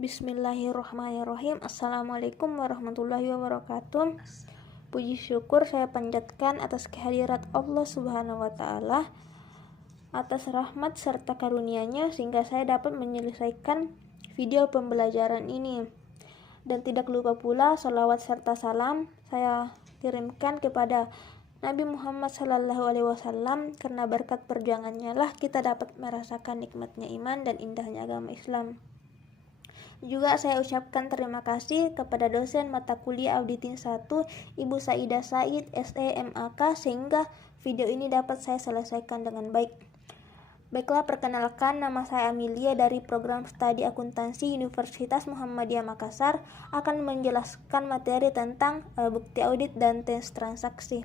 Bismillahirrahmanirrahim. Assalamualaikum warahmatullahi wabarakatuh. Puji syukur saya panjatkan atas kehadirat Allah Subhanahu wa Ta'ala, atas rahmat serta karunia-Nya sehingga saya dapat menyelesaikan video pembelajaran ini. Dan tidak lupa pula salawat serta salam saya kirimkan kepada Nabi Muhammad SAW, karena berkat perjuangannya lah kita dapat merasakan nikmatnya iman dan indahnya agama Islam. Juga saya ucapkan terima kasih kepada dosen mata kuliah Auditing 1, Ibu Saidah Said, SE MAK, sehingga video ini dapat saya selesaikan dengan baik. Baiklah, perkenalkan, nama saya Amelia dari program studi akuntansi Universitas Muhammadiyah Makassar, akan menjelaskan materi tentang bukti audit dan tes transaksi.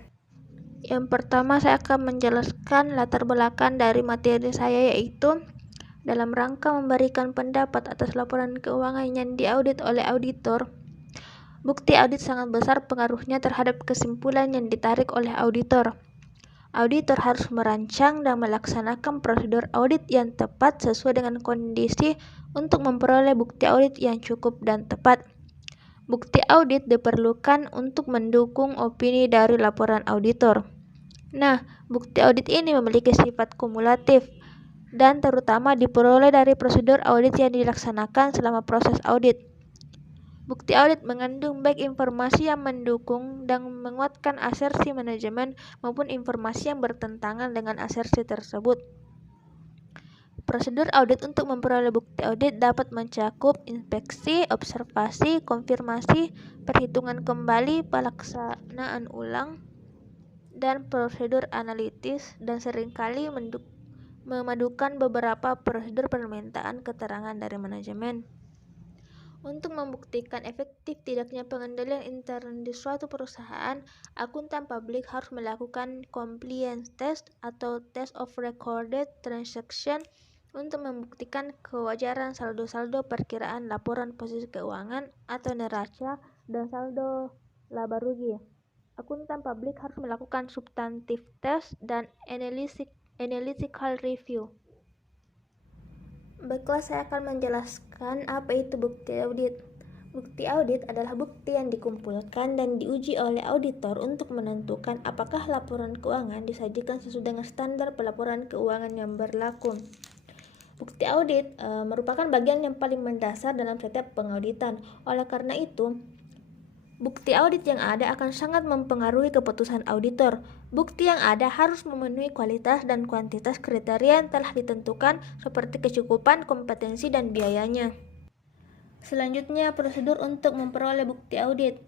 Yang pertama, saya akan menjelaskan latar belakang dari materi saya, yaitu dalam rangka memberikan pendapat atas laporan keuangan yang diaudit oleh auditor. Bukti audit sangat besar pengaruhnya terhadap kesimpulan yang ditarik oleh auditor. Auditor harus merancang dan melaksanakan prosedur audit yang tepat sesuai dengan kondisi untuk memperoleh bukti audit yang cukup dan tepat. Bukti audit diperlukan untuk mendukung opini dari laporan auditor. Nah, bukti audit ini memiliki sifat kumulatif dan terutama diperoleh dari prosedur audit yang dilaksanakan selama proses audit. Bukti audit mengandung baik informasi yang mendukung dan menguatkan asersi manajemen maupun informasi yang bertentangan dengan asersi tersebut. Prosedur audit untuk memperoleh bukti audit dapat mencakup inspeksi, observasi, konfirmasi, perhitungan kembali, pelaksanaan ulang, dan prosedur analitis, dan seringkali memadukan beberapa prosedur permintaan keterangan dari manajemen. Untuk membuktikan efektif tidaknya pengendalian intern di suatu perusahaan, akuntan publik harus melakukan compliance test atau test of recorded transaction untuk membuktikan kewajaran saldo-saldo perkiraan laporan posisi keuangan atau neraca dan saldo laba rugi. Akuntan publik harus melakukan substantive test dan analytical review. Baiklah, saya akan menjelaskan apa itu bukti audit. Bukti audit adalah bukti yang dikumpulkan dan diuji oleh auditor untuk menentukan apakah laporan keuangan disajikan sesuai dengan standar pelaporan keuangan yang berlaku. Bukti audit merupakan bagian yang paling mendasar dalam setiap pengauditan. Oleh karena itu, bukti audit yang ada akan sangat mempengaruhi keputusan auditor. Bukti yang ada harus memenuhi kualitas dan kuantitas kriteria yang telah ditentukan seperti kecukupan, kompetensi, dan biayanya. Selanjutnya, prosedur untuk memperoleh bukti audit.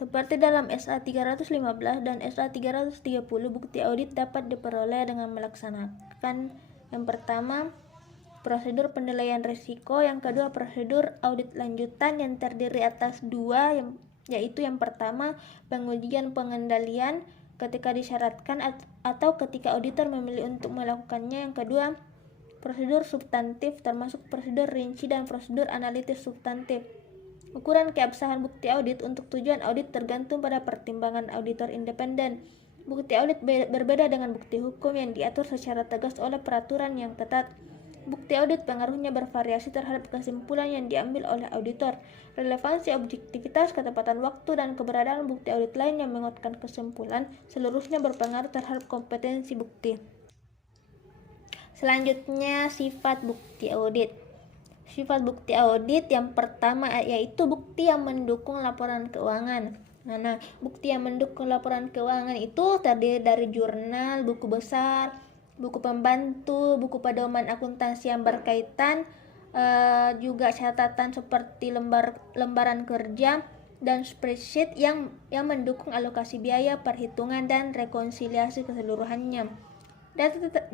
Seperti dalam SA 315 dan SA 330, bukti audit dapat diperoleh dengan melaksanakan yang pertama, prosedur penilaian risiko, yang kedua prosedur audit lanjutan yang terdiri atas dua, yaitu yang pertama pengujian pengendalian ketika disyaratkan atau ketika auditor memilih untuk melakukannya, yang kedua prosedur substantif termasuk prosedur rinci dan prosedur analitis substantif. Ukuran keabsahan bukti audit untuk tujuan audit tergantung pada pertimbangan auditor independen. Bukti audit berbeda dengan bukti hukum yang diatur secara tegas oleh peraturan yang ketat. Bukti audit pengaruhnya bervariasi terhadap kesimpulan yang diambil oleh auditor. Relevansi, objektivitas, ketepatan waktu, dan keberadaan bukti audit lain yang menguatkan kesimpulan seluruhnya berpengaruh terhadap kompetensi bukti. Selanjutnya, sifat bukti audit. Sifat bukti audit yang pertama yaitu bukti yang mendukung laporan keuangan. Nah, bukti yang mendukung laporan keuangan itu terdiri dari jurnal, buku besar, buku pembantu, buku pedoman akuntansi yang berkaitan, juga catatan seperti lembaran kerja dan spreadsheet yang mendukung alokasi biaya, perhitungan, dan rekonsiliasi keseluruhannya.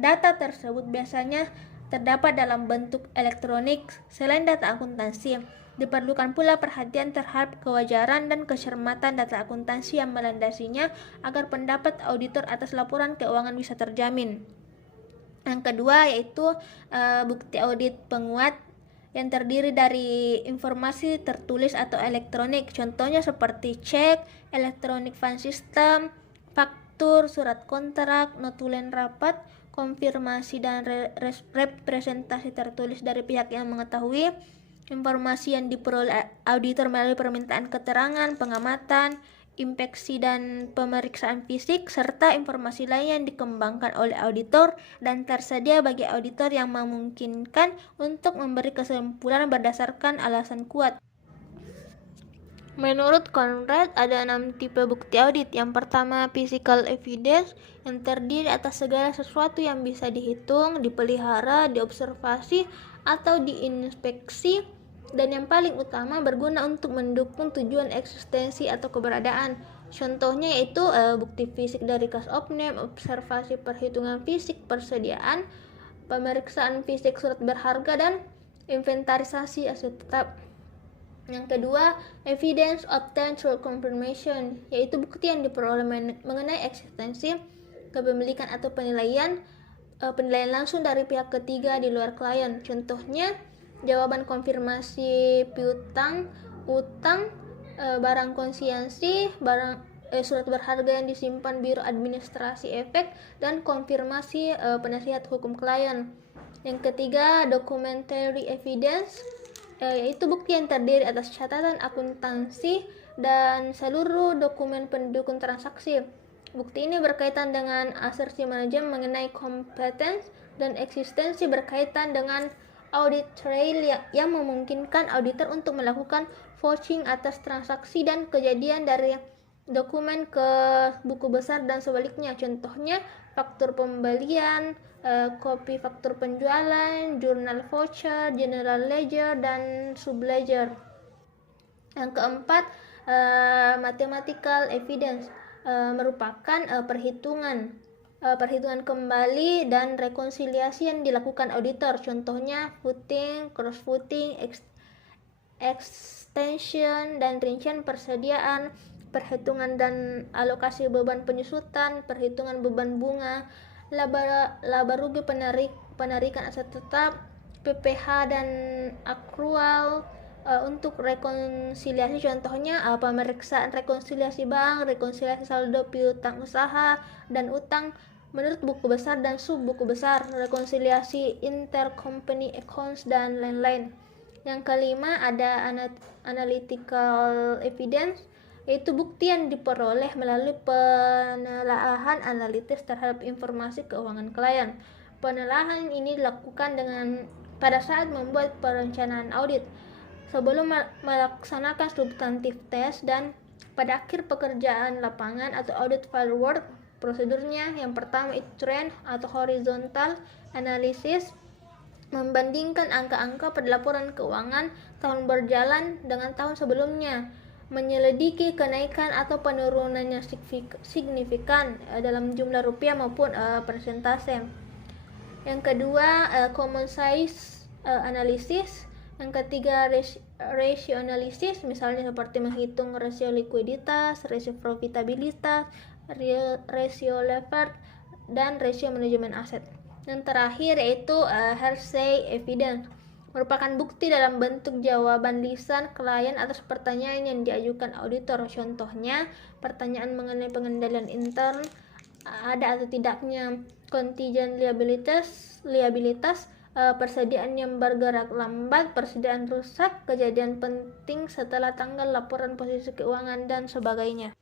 Data tersebut biasanya terdapat dalam bentuk elektronik. Selain data akuntansi, diperlukan pula perhatian terhadap kewajaran dan kecermatan data akuntansi yang melandasinya agar pendapat auditor atas laporan keuangan bisa terjamin. Yang kedua yaitu bukti audit penguat yang terdiri dari informasi tertulis atau elektronik. Contohnya seperti cek, electronic fund system, faktur, surat kontrak, notulen rapat, konfirmasi dan representasi tertulis dari pihak yang mengetahui, informasi yang diperoleh auditor melalui permintaan keterangan, pengamatan, inspeksi dan pemeriksaan fisik, serta informasi lain yang dikembangkan oleh auditor dan tersedia bagi auditor yang memungkinkan untuk memberi kesimpulan berdasarkan alasan kuat. Menurut Conrad, ada 6 tipe bukti audit. Yang pertama, physical evidence, yang terdiri atas segala sesuatu yang bisa dihitung, dipelihara, diobservasi, atau diinspeksi, dan yang paling utama berguna untuk mendukung tujuan eksistensi atau keberadaan. Contohnya yaitu bukti fisik dari case of name, observasi perhitungan fisik persediaan, pemeriksaan fisik surat berharga, dan inventarisasi aset tetap. Yang kedua, evidence obtained through confirmation, yaitu bukti yang diperoleh mengenai eksistensi, kepemilikan atau penilaian langsung dari pihak ketiga di luar klien. Contohnya, jawaban konfirmasi piutang, utang, barang konsiansi, surat berharga yang disimpan Biro Administrasi Efek, dan konfirmasi penasihat hukum klien. Yang ketiga, documentary evidence, yaitu bukti yang terdiri atas catatan akuntansi dan seluruh dokumen pendukung transaksi. Bukti ini berkaitan dengan asersi manajemen mengenai kompetens dan eksistensi berkaitan dengan audit trail yang memungkinkan auditor untuk melakukan vouching atas transaksi dan kejadian dari dokumen ke buku besar dan sebaliknya. Contohnya, faktur pembelian, kopi faktur penjualan, jurnal voucher, general ledger, dan subledger. Yang keempat, mathematical evidence, merupakan perhitungan kembali dan rekonsiliasi yang dilakukan auditor. Contohnya, footing, cross footing, extension dan rincian persediaan, perhitungan dan alokasi beban penyusutan, perhitungan beban bunga, laba rugi penarikan aset tetap, PPh dan akrual untuk rekonsiliasi. Contohnya pemeriksaan rekonsiliasi bank, rekonsiliasi saldo piutang usaha dan utang menurut buku besar dan sub buku besar, rekonsiliasi intercompany accounts dan lain-lain. Yang kelima, ada analytical evidence, yaitu bukti yang diperoleh melalui penelaahan analitis terhadap informasi keuangan klien. Penelaahan ini dilakukan pada saat membuat perencanaan audit, sebelum melaksanakan substantif test, dan pada akhir pekerjaan lapangan atau audit file work. Prosedurnya yang pertama itu trend atau horizontal analysis, membandingkan angka-angka pada laporan keuangan tahun berjalan dengan tahun sebelumnya, menyelidiki kenaikan atau penurunannya signifikan dalam jumlah rupiah maupun persentase. Yang kedua, common size analysis. Yang ketiga, ratio analysis, misalnya seperti menghitung rasio likuiditas, rasio profitabilitas, rasio levered, dan rasio manajemen aset. Yang terakhir yaitu hearsay evidence, merupakan bukti dalam bentuk jawaban lisan klien atas pertanyaan yang diajukan auditor. Contohnya, pertanyaan mengenai pengendalian intern, ada atau tidaknya contingent liabilitas, persediaan yang bergerak lambat, persediaan rusak, kejadian penting setelah tanggal laporan posisi keuangan, dan sebagainya.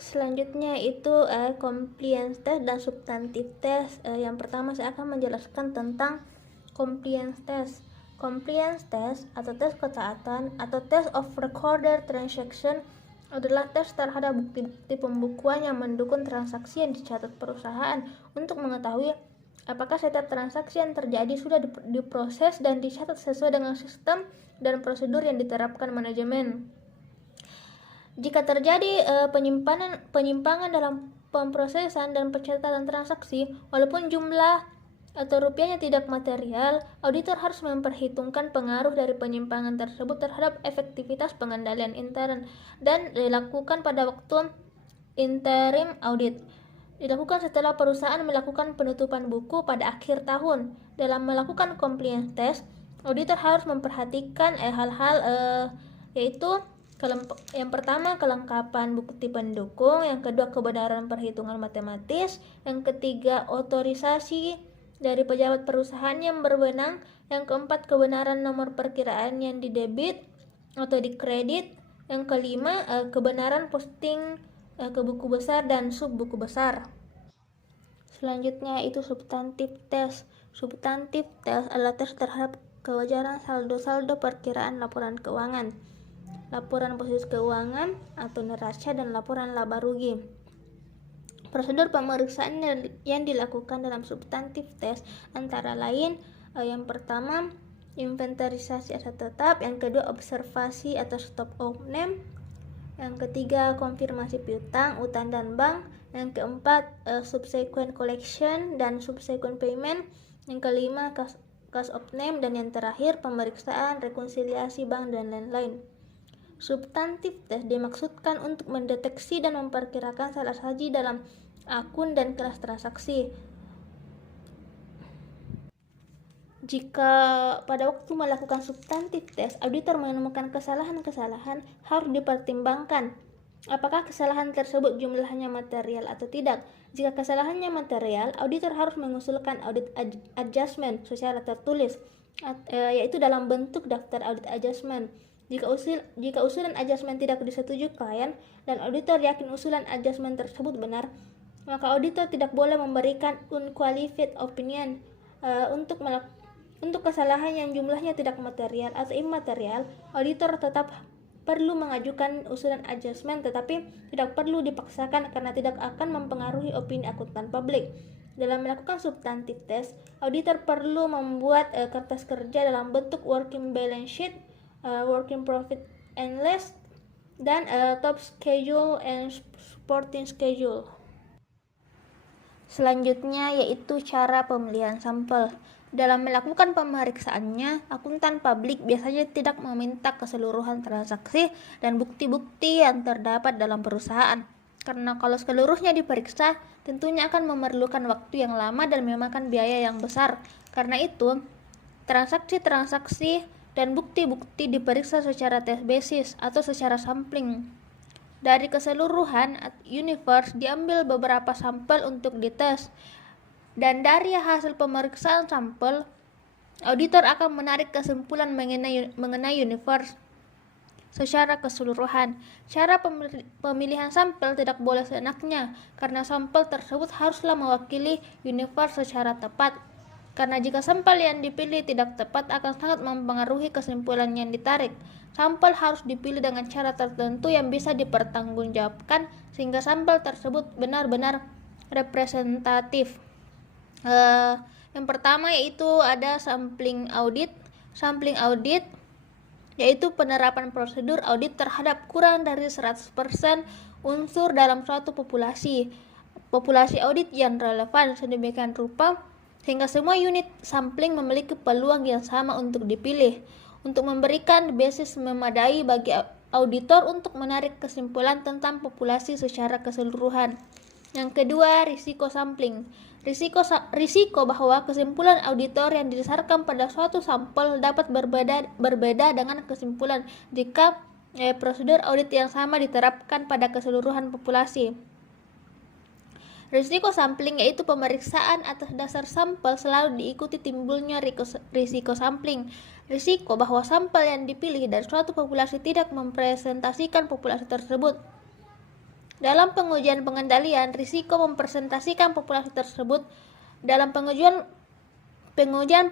Selanjutnya itu compliance test dan substantive test. Yang pertama saya akan menjelaskan tentang compliance test. Compliance test atau tes ketaatan atau test of recorded transaction adalah tes terhadap bukti-bukti pembukuan yang mendukung transaksi yang dicatat perusahaan untuk mengetahui apakah setiap transaksi yang terjadi sudah diproses dan dicatat sesuai dengan sistem dan prosedur yang diterapkan manajemen. Jika terjadi penyimpangan dalam pemrosesan dan pencatatan transaksi, walaupun jumlah atau rupiahnya tidak material, auditor harus memperhitungkan pengaruh dari penyimpangan tersebut terhadap efektivitas pengendalian intern dan dilakukan pada waktu interim audit. Dilakukan setelah perusahaan melakukan penutupan buku pada akhir tahun. Dalam melakukan compliance test, auditor harus memperhatikan hal-hal yaitu yang pertama kelengkapan bukti pendukung, yang kedua kebenaran perhitungan matematis, yang ketiga otorisasi dari pejabat perusahaan yang berwenang, Yang keempat, kebenaran nomor perkiraan yang didebit atau dikredit. Yang kelima, kebenaran posting ke buku besar dan sub buku besar. Selanjutnya itu substantif test. Substantif test adalah tes terhadap kewajaran saldo-saldo perkiraan laporan keuangan, laporan posisi keuangan atau neraca, dan laporan laba rugi. Prosedur pemeriksaan yang dilakukan dalam substantif test antara lain, yang pertama, inventarisasi aset tetap, yang kedua, observasi atas stop of name, yang ketiga, konfirmasi piutang, utang dan bank, yang keempat, subsequent collection dan subsequent payment, yang kelima, cash of name, dan yang terakhir, pemeriksaan rekonsiliasi bank dan lain-lain. Substantif test dimaksudkan untuk mendeteksi dan memperkirakan salah saji dalam akun dan kelas transaksi. Jika pada waktu melakukan substantif test, auditor menemukan kesalahan-kesalahan, harus dipertimbangkan apakah kesalahan tersebut jumlahnya material atau tidak. Jika kesalahannya material, auditor harus mengusulkan audit adjustment secara tertulis, yaitu dalam bentuk daftar audit adjustment. Jika usulan adjustment tidak disetujui klien dan auditor yakin usulan adjustment tersebut benar, maka auditor tidak boleh memberikan unqualified opinion. Untuk kesalahan yang jumlahnya tidak material atau immaterial, auditor tetap perlu mengajukan usulan adjustment, tetapi tidak perlu dipaksakan karena tidak akan mempengaruhi opini akuntan publik. Dalam melakukan substantif test, auditor perlu membuat kertas kerja dalam bentuk working balance sheet, working profit and loss, dan top schedule and supporting schedule. Selanjutnya yaitu cara pemilihan sampel. Dalam melakukan pemeriksaannya, akuntan publik biasanya tidak meminta keseluruhan transaksi dan bukti-bukti yang terdapat dalam perusahaan. Karena kalau seluruhnya diperiksa, tentunya akan memerlukan waktu yang lama dan memakan biaya yang besar. Karena itu, transaksi-transaksi dan bukti-bukti diperiksa secara test basis atau secara sampling. Dari keseluruhan universe diambil beberapa sampel untuk dites. Dan dari hasil pemeriksaan sampel, auditor akan menarik kesimpulan mengenai universe secara keseluruhan. Cara pemilihan sampel tidak boleh seenaknya, karena sampel tersebut haruslah mewakili universe secara tepat. Karena jika sampel yang dipilih tidak tepat akan sangat mempengaruhi kesimpulan yang ditarik. Sampel harus dipilih dengan cara tertentu yang bisa dipertanggungjawabkan sehingga sampel tersebut benar-benar representatif. Yang pertama yaitu ada sampling audit. Sampling audit yaitu penerapan prosedur audit terhadap kurang dari 100% unsur dalam suatu populasi audit yang relevan sedemikian rupa sehingga semua unit sampling memiliki peluang yang sama untuk dipilih, untuk memberikan basis memadai bagi auditor untuk menarik kesimpulan tentang populasi secara keseluruhan. Yang kedua, risiko sampling. Risiko bahwa kesimpulan auditor yang didasarkan pada suatu sampel dapat berbeda dengan kesimpulan jika prosedur audit yang sama diterapkan pada keseluruhan populasi. Risiko sampling yaitu pemeriksaan atas dasar sampel selalu diikuti timbulnya risiko sampling. Risiko bahwa sampel yang dipilih dari suatu populasi tidak mempresentasikan populasi tersebut. Dalam pengujian pengendalian, risiko mempresentasikan populasi tersebut. Dalam pengujian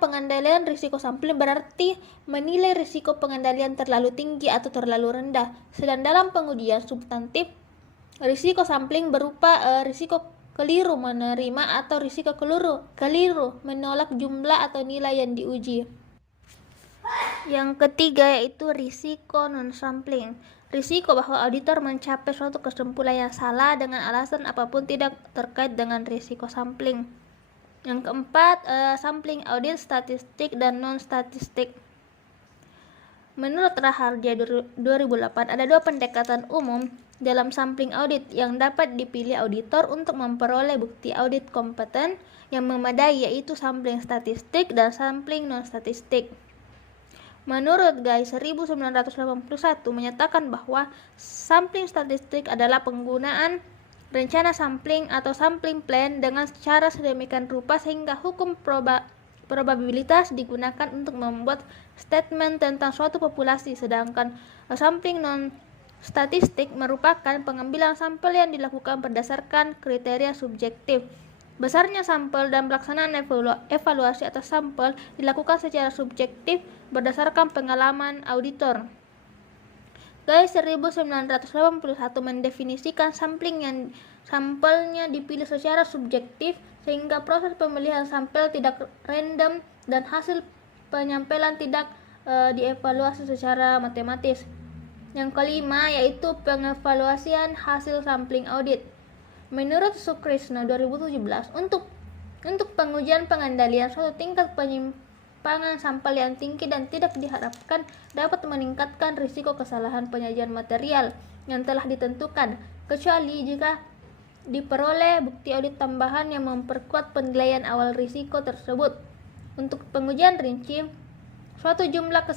pengendalian risiko sampling berarti menilai risiko pengendalian terlalu tinggi atau terlalu rendah. Sedang dalam pengujian substantif, risiko sampling berupa risiko keliru menerima atau risiko keliru menolak jumlah atau nilai yang diuji. Yang ketiga yaitu risiko non-sampling. Risiko bahwa auditor mencapai suatu kesimpulan yang salah dengan alasan apapun tidak terkait dengan risiko sampling. Yang keempat, sampling audit statistik dan non-statistik. Menurut Raharja 2008, ada dua pendekatan umum dalam sampling audit yang dapat dipilih auditor untuk memperoleh bukti audit kompeten yang memadai, yaitu sampling statistik dan sampling non-statistik. Menurut Guy 1981 menyatakan bahwa sampling statistik adalah penggunaan rencana sampling atau sampling plan dengan cara sedemikian rupa sehingga hukum Probabilitas digunakan untuk membuat statement tentang suatu populasi, sedangkan sampling non-statistik merupakan pengambilan sampel yang dilakukan berdasarkan kriteria subjektif. Besarnya sampel dan pelaksanaan evaluasi atas sampel dilakukan secara subjektif berdasarkan pengalaman auditor. Gay 1981 mendefinisikan sampling yang sampelnya dipilih secara subjektif sehingga proses pemilihan sampel tidak random dan hasil penyampelan tidak dievaluasi secara matematis. Yang kelima yaitu pengevaluasian hasil sampling audit. Menurut Sukrisno 2017, untuk pengujian pengendalian suatu tingkat penyimpangan sampel yang tinggi dan tidak diharapkan dapat meningkatkan risiko kesalahan penyajian material yang telah ditentukan, kecuali jika diperoleh bukti audit tambahan yang memperkuat penilaian awal risiko tersebut. Untuk pengujian rinci, suatu jumlah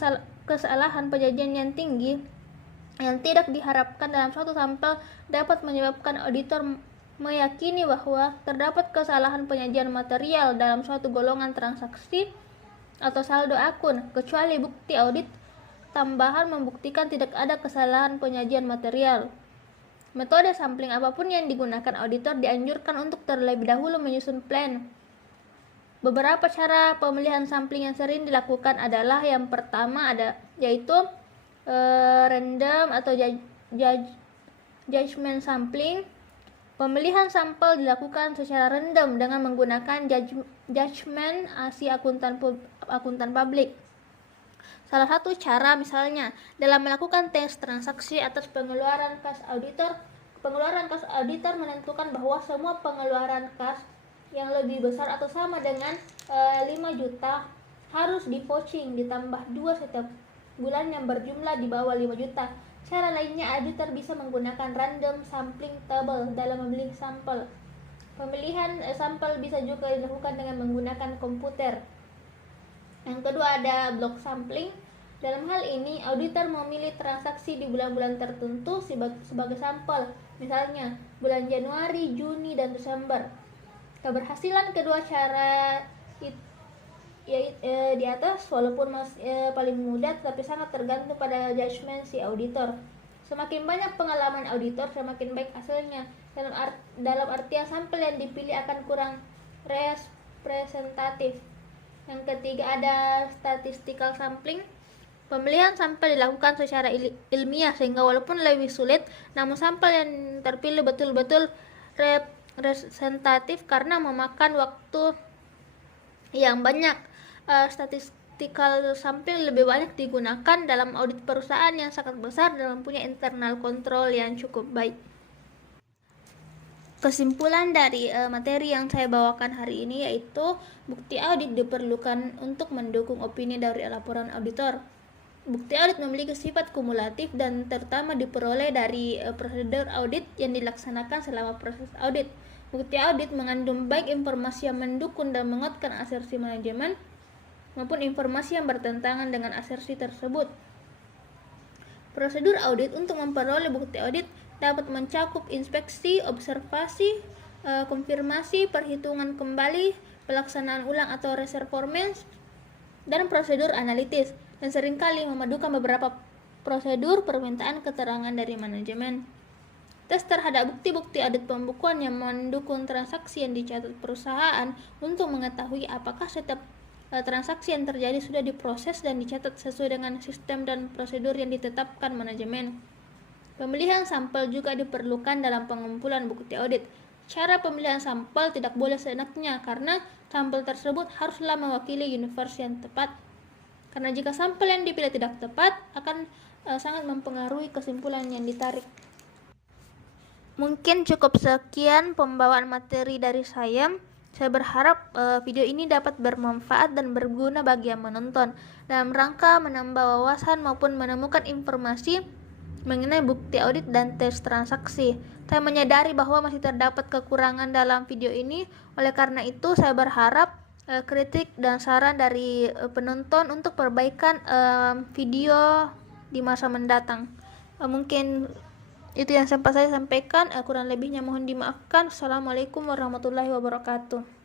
kesalahan penyajian yang tinggi yang tidak diharapkan dalam suatu sampel dapat menyebabkan auditor meyakini bahwa terdapat kesalahan penyajian material dalam suatu golongan transaksi atau saldo akun, kecuali bukti audit tambahan membuktikan tidak ada kesalahan penyajian material. Metode sampling apapun yang digunakan auditor dianjurkan untuk terlebih dahulu menyusun plan. Beberapa cara pemilihan sampling yang sering dilakukan adalah yang pertama yaitu random atau judgment sampling. Pemilihan sampel dilakukan secara random dengan menggunakan judgment si akuntan publik. Salah satu cara misalnya dalam melakukan tes transaksi atas pengeluaran kas auditor. Pengeluaran kas auditor menentukan bahwa semua pengeluaran kas yang lebih besar atau sama dengan 5 juta harus di-vouching ditambah 2 setiap bulan yang berjumlah di bawah 5 juta. Cara lainnya, auditor bisa menggunakan random sampling table dalam memilih sampel. Pemilihan sampel bisa juga dilakukan dengan menggunakan komputer. Yang kedua ada block sampling. Dalam hal ini, auditor memilih transaksi di bulan-bulan tertentu sebagai sampel, misalnya bulan Januari, Juni, dan Desember. Keberhasilan kedua cara di atas walaupun paling mudah tapi sangat tergantung pada judgement si auditor. Semakin banyak pengalaman auditor, semakin baik hasilnya. Dalam artian sampel yang dipilih akan kurang representatif. Yang ketiga ada statistical sampling. Pemilihan sampel dilakukan secara ilmiah sehingga walaupun lebih sulit, namun sampel yang terpilih betul-betul representatif karena memakan waktu yang banyak. Statistical sampling lebih banyak digunakan dalam audit perusahaan yang sangat besar dan mempunyai internal control yang cukup baik. Kesimpulan dari materi yang saya bawakan hari ini yaitu bukti audit diperlukan untuk mendukung opini dari laporan auditor. Bukti audit memiliki sifat kumulatif dan terutama diperoleh dari prosedur audit yang dilaksanakan selama proses audit. Bukti audit mengandung baik informasi yang mendukung dan menguatkan asersi manajemen maupun informasi yang bertentangan dengan asersi tersebut. Prosedur audit untuk memperoleh bukti audit dapat mencakup inspeksi, observasi, konfirmasi, perhitungan kembali, pelaksanaan ulang atau reserformance, dan prosedur analitis, dan seringkali memadukan beberapa prosedur permintaan keterangan dari manajemen. Tes terhadap bukti-bukti audit pembukuan yang mendukung transaksi yang dicatat perusahaan untuk mengetahui apakah setiap transaksi yang terjadi sudah diproses dan dicatat sesuai dengan sistem dan prosedur yang ditetapkan manajemen. Pemilihan sampel juga diperlukan dalam pengumpulan bukti audit. Cara pemilihan sampel tidak boleh seenaknya karena sampel tersebut haruslah mewakili universe yang tepat. Karena jika sampel yang dipilih tidak tepat akan sangat mempengaruhi kesimpulan yang ditarik. Mungkin cukup sekian pembawaan materi dari saya. Saya berharap video ini dapat bermanfaat dan berguna bagi yang menonton dalam rangka menambah wawasan maupun menemukan informasi mengenai bukti audit dan tes transaksi. Saya menyadari bahwa masih terdapat kekurangan dalam video ini, oleh karena itu saya berharap kritik dan saran dari penonton untuk perbaikan video di masa mendatang. Mungkin itu yang sempat saya sampaikan, kurang lebihnya mohon dimaafkan. Assalamualaikum warahmatullahi wabarakatuh.